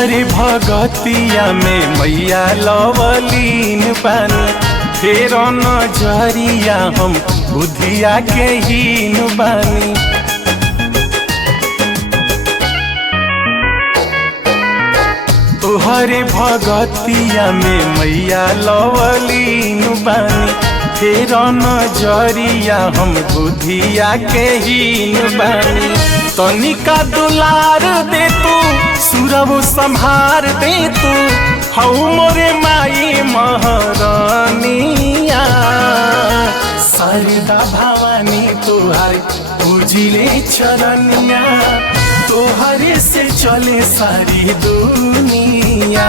तोहरे भगतिया में मैया लवलीन बानी, फेर नजरिया हम बुधिया के हीन बानी। तोहरे भगतिया में मैया लवलीन बानी, फेर नजरिया हम बुधिया के हीन बानी। तनिका दुलार दे तू, सुरव संभार दे तू, हऊ मोरे माई महारानिया। शारदा भवानी तोहार पूजिले चरनिया, तोहरे से चले सारी दुनिया।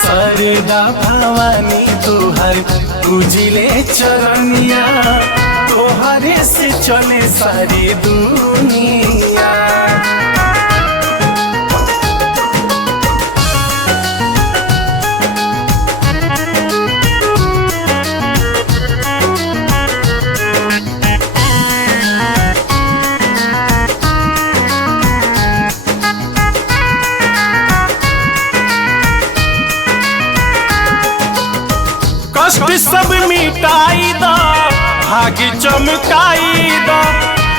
शारदा भवानी तोहार पूजिले चरनिया, तोहरे से चले सारी दुनिया। कष्ट सब मिटाई दा, भाग्य चमकाई दा,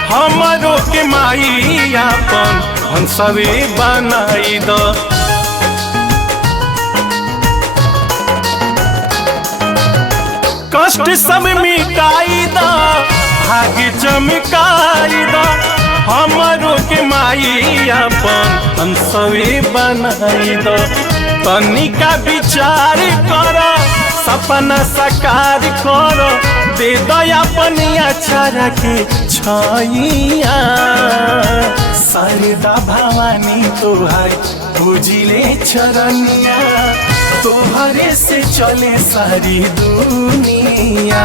हमरो के माई आपन हंसवे बनाई दा। कष्ट सब मिटाई दा, भाग्य चमकाई दा, हमरो के माई आपन हंसवे बनाई दा। तनिका विचार कर, सपना साकार कर, दे दया पनिया छारा के छाइया। शारदा भवानी तोहार पूजिले चरनिया, तोहरे से चले सारी दुनिया।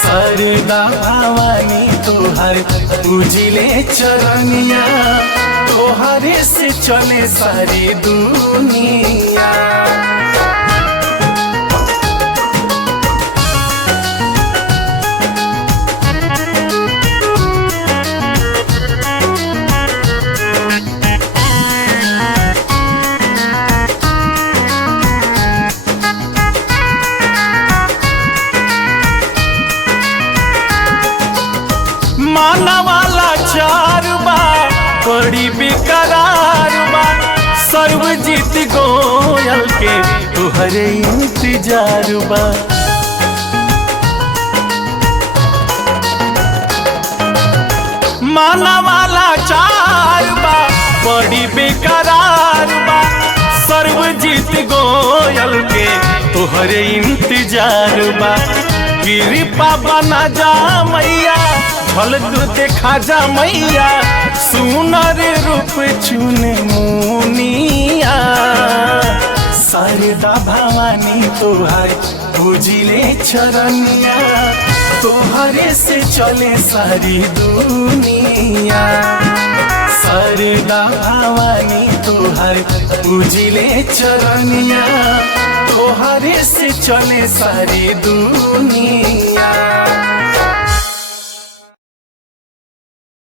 शारदा भवानी तोहार पूजिले चरनिया, तोहरे से चले सारी दुनिया। माना वाला चार बा, बड़ी बेकरार बा, सर्वजीत गोयल के तुहरे इंतजार बा। माना वाला चार बा, बड़ी बेकरार बा, सर्वजीत गोयल के तुहरे इंतजार बा। कृपा बना जा मैया, झलक देखा जा मैया, सुनर रूप चुन मुनिया। शारदा भवानी तोहार पूजिले चरनिया, तोहरे से चले सारी दुनिया। शारदा भवानी तोहार पूजिले चरनिया, तोहरे से चले सारी दुनिया।